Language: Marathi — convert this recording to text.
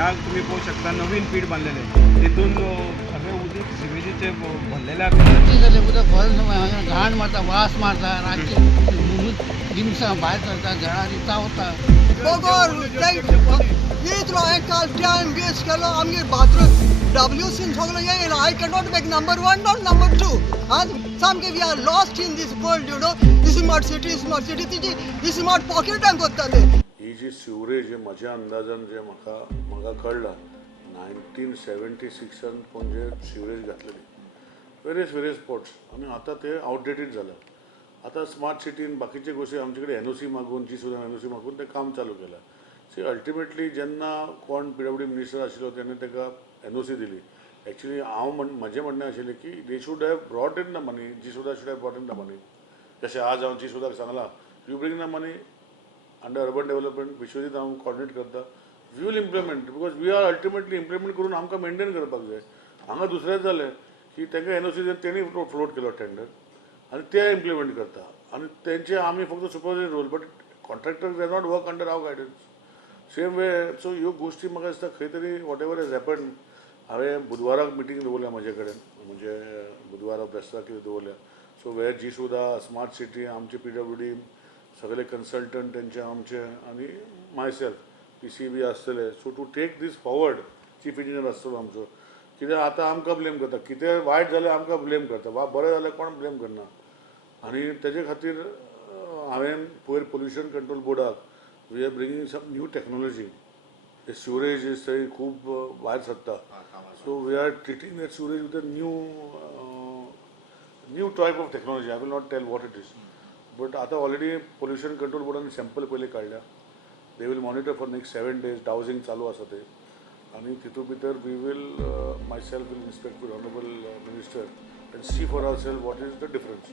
ह्या तुम्ही पाहू शकता नवीन पीठ बांधलेले आहे. तिथून सगळे उदीक सिवेजीचे भरलेले आहे. उदक भरून घाण मारता, वास मारता, रातची दिमसा भायर सरता, झाडांनी चावता. काल टाइम वेस्ट केलो आमगे बाथरूम WCन सगळं येयला. I can not make number 1 not number 2. आज सामके we are lost in this world you know. Smart city तिची स्मार्ट पॉकेटान करता ते. ही जी सिवरेज म्हज्या अंदाजान जे म्हाका कळला 1976 कोण जे सिवरेज घातलेली वेरियस स्पॉट्स आनी आतां ते आउटडेटेड जाला. आतां स्मार्ट सिटीन बाकीचे गोष्टी आमचे कडेन NOC मागून जी सुद्दां NOC मागून तें काम चालू केलां. सी अल्टिमेटली जेन्ना कोण PWD मिनिस्टर आशिल्लो तेणें ताका NOC दिली. एक्चुअली म्हजें म्हणणें आशिल्लें की they should have brought in the money. GSUDA should have brought in the money. जशें आज हांव जी सुद्दां सांगलां you bring the money under urban development. Vishwajit हांव कॉर्डिनेट करता. We will implement because we are ultimately implement करून आमकां मेंटेन करपाक जाय. हांगा दुसरेंच जालें की तांकां NOC दिवन तेणी फ्लोट केलो टेंडर आनी ते इम्प्लिमेंट करता आनी तेंचे आमी फक्त supervisory role but contractor they not work under our guidance. Same way so ह्यो गोश्टी म्हाका दिसता खंय तरी वॉट एवर हॅज हॅपन. हांवें बुधवाराक मिटींग दवरल्या म्हाजे कडेन म्हणजे बुधवारा बेस्तार कितें दवरल्या. सो वेर जी सुद्दां स्मार्ट सिटी आमचे PWD सगळे कन्सल्टंट तेंचे आमचे आनी मायसेल्फ PCB आसतले. So to take this forward chief engineer आसतलो आमचो. कित्याक आतां आमकां ब्लेम करता. कितें वायट जालें आमकां ब्लेम करता वा बरें जालें कोण ब्लेम करना. आनी तेजे खातीर हांवें पयर पोल्युशन कंट्रोल बोर्डाक we are bringing some new technology. Sewerage is थंय खूब भायर सरता. So we are treating that sewerage with a new type of technology. I will not tell what it is but आतां ऑलरेडी पोल्युशन कंट्रोल बोर्डान सॅम्पल पयले काडल्या. They will monitor for next 7 days. Dosing चालू आसा ते आनी तितून भितर we will myself will inspect with honourable minister and see for ourselves what is the difference.